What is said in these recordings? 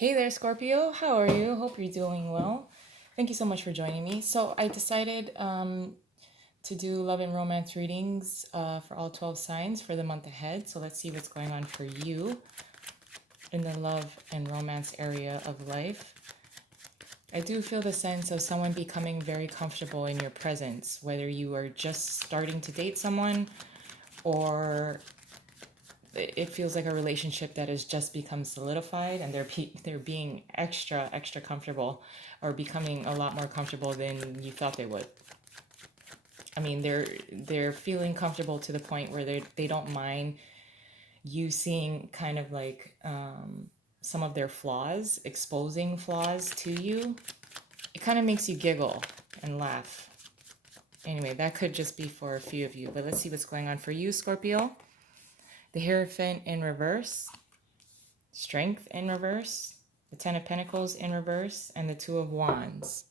Hey there, Scorpio. How are you? Hope you're doing well. Thank you so much for joining me. So, I decided to do love and romance readings for all 12 signs for the month ahead. So, let's see what's going on for you in the love and romance area of life. I do feel the sense of someone becoming very comfortable in your presence, whether you are just starting to date someone or it feels like a relationship that has just become solidified and they're being extra comfortable or becoming a lot more comfortable than you thought they would. I mean, they're feeling comfortable to the point where they don't mind you seeing kind of like some of their flaws, exposing flaws to you. It kind of makes you giggle and laugh. Anyway, that could just be for a few of you, but let's see what's going on for you, Scorpio. The Hierophant in reverse, Strength in reverse, the Ten of Pentacles in reverse, and the Two of Wands.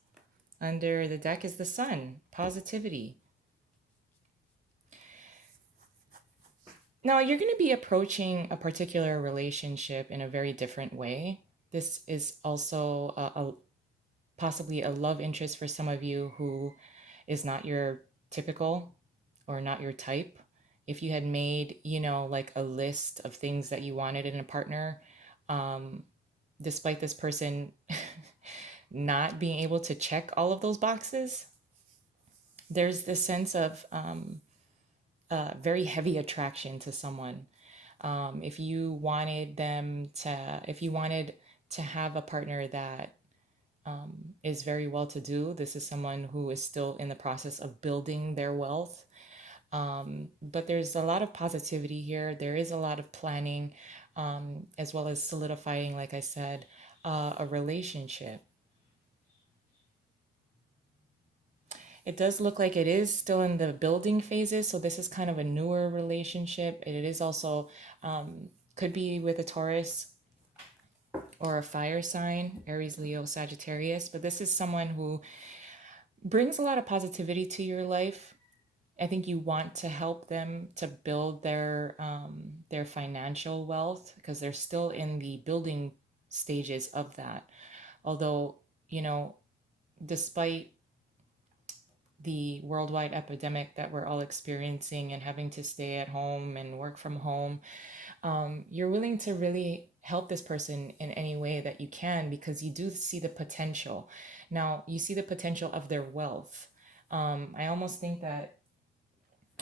Under the deck is the Sun, positivity. Now, you're going to be approaching a particular relationship in a very different way. This is also possibly a love interest for some of you who is not your typical or not your type. If you had made, like a list of things that you wanted in a partner, um, despite this person not being able to check all of those boxes, there's this sense of very heavy attraction to someone. If you wanted to have a partner that is very well to do, this is someone who is still in the process of building their wealth. But there's a lot of positivity here. There is a lot of planning, as well as solidifying, like I said, a relationship. It does look like it is still in the building phases, so this is kind of a newer relationship. It is also could be with a Taurus or a fire sign, Aries, Leo, Sagittarius, but this is someone who brings a lot of positivity to your life. I think you want to help them to build their financial wealth because they're still in the building stages of that. Although, you know, despite the worldwide epidemic that we're all experiencing and having to stay at home and work from home, you're willing to really help this person in any way that you can because you do see the potential. Now, you see the potential of their wealth. I almost think that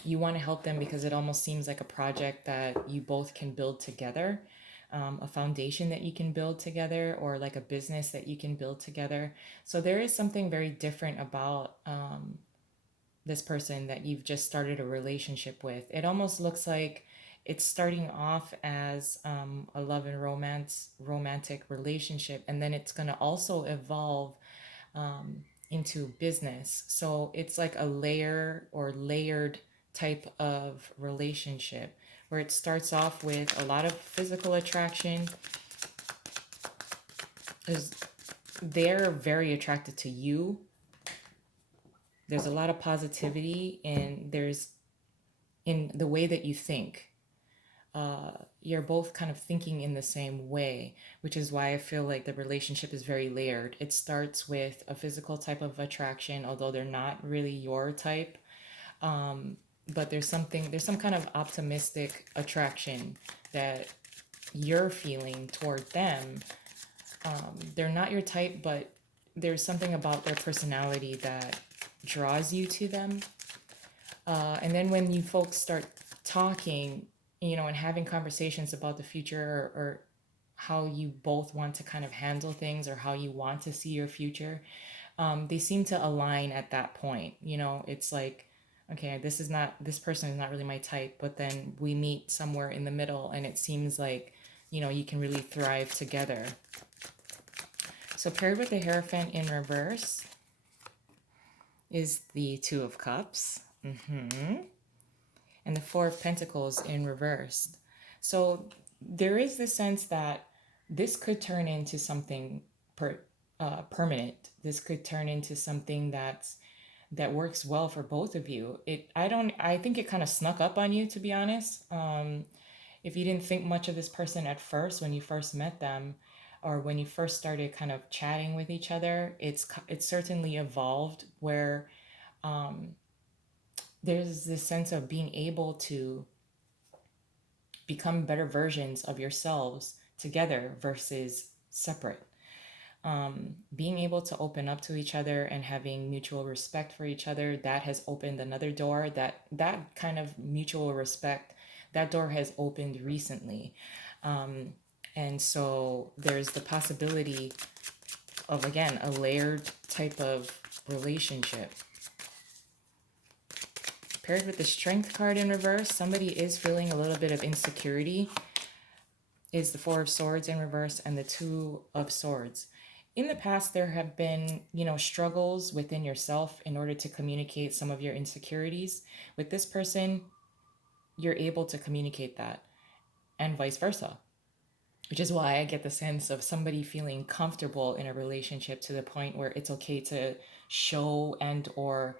you want to help them because it almost seems like a project that you both can build together, a foundation that you can build together, or like a business that you can build together. So there is something very different about this person that you've just started a relationship with. It almost looks like it's starting off as a love and romantic relationship, and then it's going to also evolve into business. So it's like a layer or layered type of relationship where it starts off with a lot of physical attraction. Is they're very attracted to you. There's a lot of positivity and there's in the way that you think. You're both kind of thinking in the same way, which is why I feel like the relationship is very layered. It starts with a physical type of attraction, although they're not really your type. But there's some kind of optimistic attraction that you're feeling toward them. They're not your type, but there's something about their personality that draws you to them. And then when you folks start talking, and having conversations about the future or how you both want to kind of handle things or how you want to see your future, they seem to align at that point. It's like, okay, this person is not really my type, but then we meet somewhere in the middle and it seems like, you can really thrive together. So paired with the Hierophant in reverse is the Two of Cups. And the Four of Pentacles in reverse. So there is this sense that this could turn into something permanent. This could turn into something that works well for both of you. I think it kind of snuck up on you, to be honest. If you didn't think much of this person at first when you first met them, or when you first started kind of chatting with each other, it's certainly evolved where um, there's this sense of being able to become better versions of yourselves together versus separate. Being able to open up to each other and having mutual respect for each other, that has opened another door. That kind of mutual respect, that door has opened recently. um, and so there's the possibility of, again, a layered type of relationship. Paired with the Strength card in reverse, somebody is feeling a little bit of insecurity, is the Four of Swords in reverse and the Two of Swords. In the past, there have been, struggles within yourself in order to communicate some of your insecurities. With this person, you're able to communicate that, and vice versa, which is why I get the sense of somebody feeling comfortable in a relationship to the point where it's okay to show and or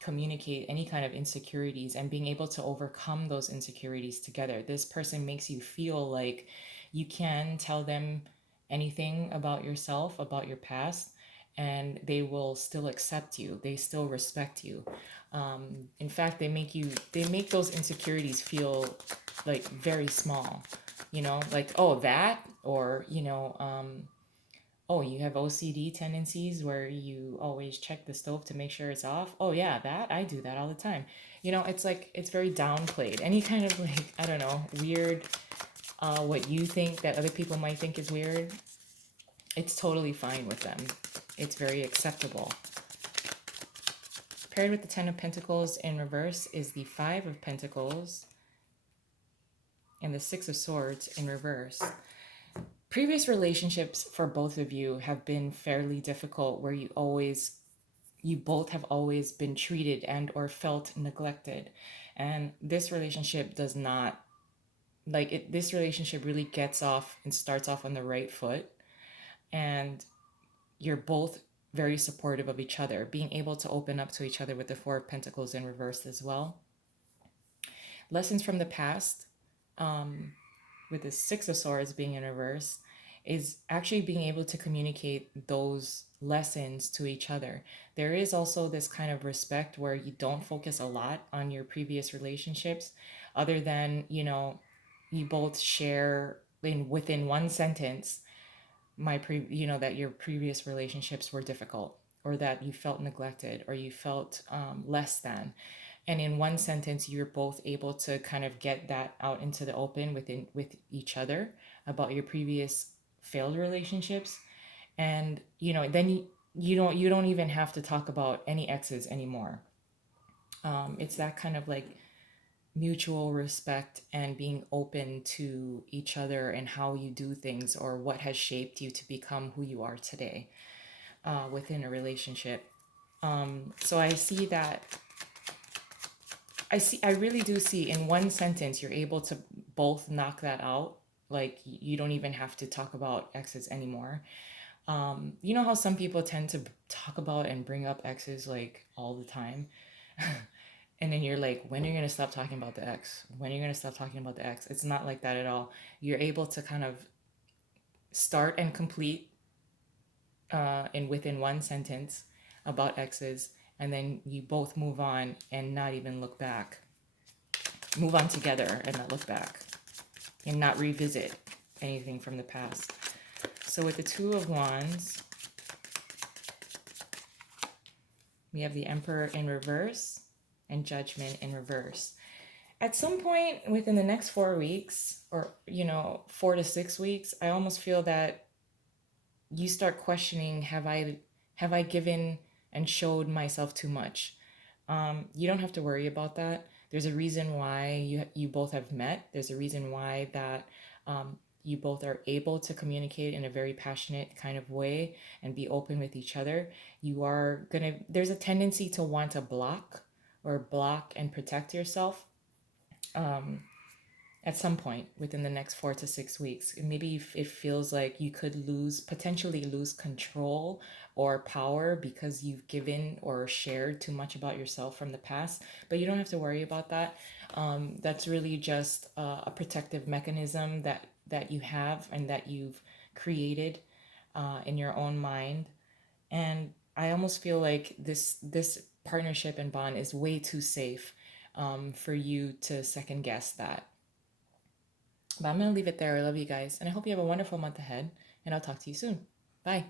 communicate any kind of insecurities and being able to overcome those insecurities together. This person makes you feel like you can tell them anything about yourself, about your past, and they will still accept you. They still respect you. In fact, they make those insecurities feel like very small. Like, oh, that, or oh, you have OCD tendencies where you always check the stove to make sure it's off. Oh yeah, that, I do that all the time. It's like it's very downplayed. Any kind of, like, I don't know, weird, what you think that other people might think is weird, it's totally fine with them. It's very acceptable. Paired with the Ten of Pentacles in reverse is the Five of Pentacles and the Six of Swords in reverse. Previous relationships for both of you have been fairly difficult, where you both have always been treated and or felt neglected. And this relationship does not, like it, this relationship really gets off and starts off on the right foot. And you're both very supportive of each other, being able to open up to each other with the Four of Pentacles in reverse as well. Lessons from the past, with the Six of Swords being in reverse, is actually being able to communicate those lessons to each other. There is also this kind of respect where you don't focus a lot on your previous relationships, other than, you both share within one sentence, that your previous relationships were difficult, or that you felt neglected, or you felt less than. And in one sentence, you're both able to kind of get that out into the open with each other about your previous failed relationships. And then you don't even have to talk about any exes anymore. It's that kind of like mutual respect and being open to each other and how you do things, or what has shaped you to become who you are today, within a relationship. So I really do see, in one sentence you're able to both knock that out. Like, you don't even have to talk about exes anymore. You know how some people tend to talk about and bring up exes like all the time? And then you're like, when are you going to stop talking about the ex? When are you going to stop talking about the ex? It's not like that at all. You're able to kind of start and complete, in within one sentence about exes, and then you both move on and not even look back. Move on together and not look back, and not revisit anything from the past. So with the Two of Wands, we have the Emperor in reverse and Judgment in reverse. At some point within the next 4 weeks, or 4 to 6 weeks, I almost feel that you start questioning, have I given and showed myself too much? You don't have to worry about that. There's a reason why you both have met. There's a reason why that, you both are able to communicate in a very passionate kind of way and be open with each other. There's a tendency to want to block and protect yourself, at some point within the next 4 to 6 weeks. Maybe it feels like you could potentially lose control or power because you've given or shared too much about yourself from the past, but you don't have to worry about that. That's really just a protective mechanism that you have, and that you've created in your own mind. And I almost feel like this partnership and bond is way too safe for you to second guess that. But I'm gonna leave it there. I love you guys, and I hope you have a wonderful month ahead. And I'll talk to you soon. Bye.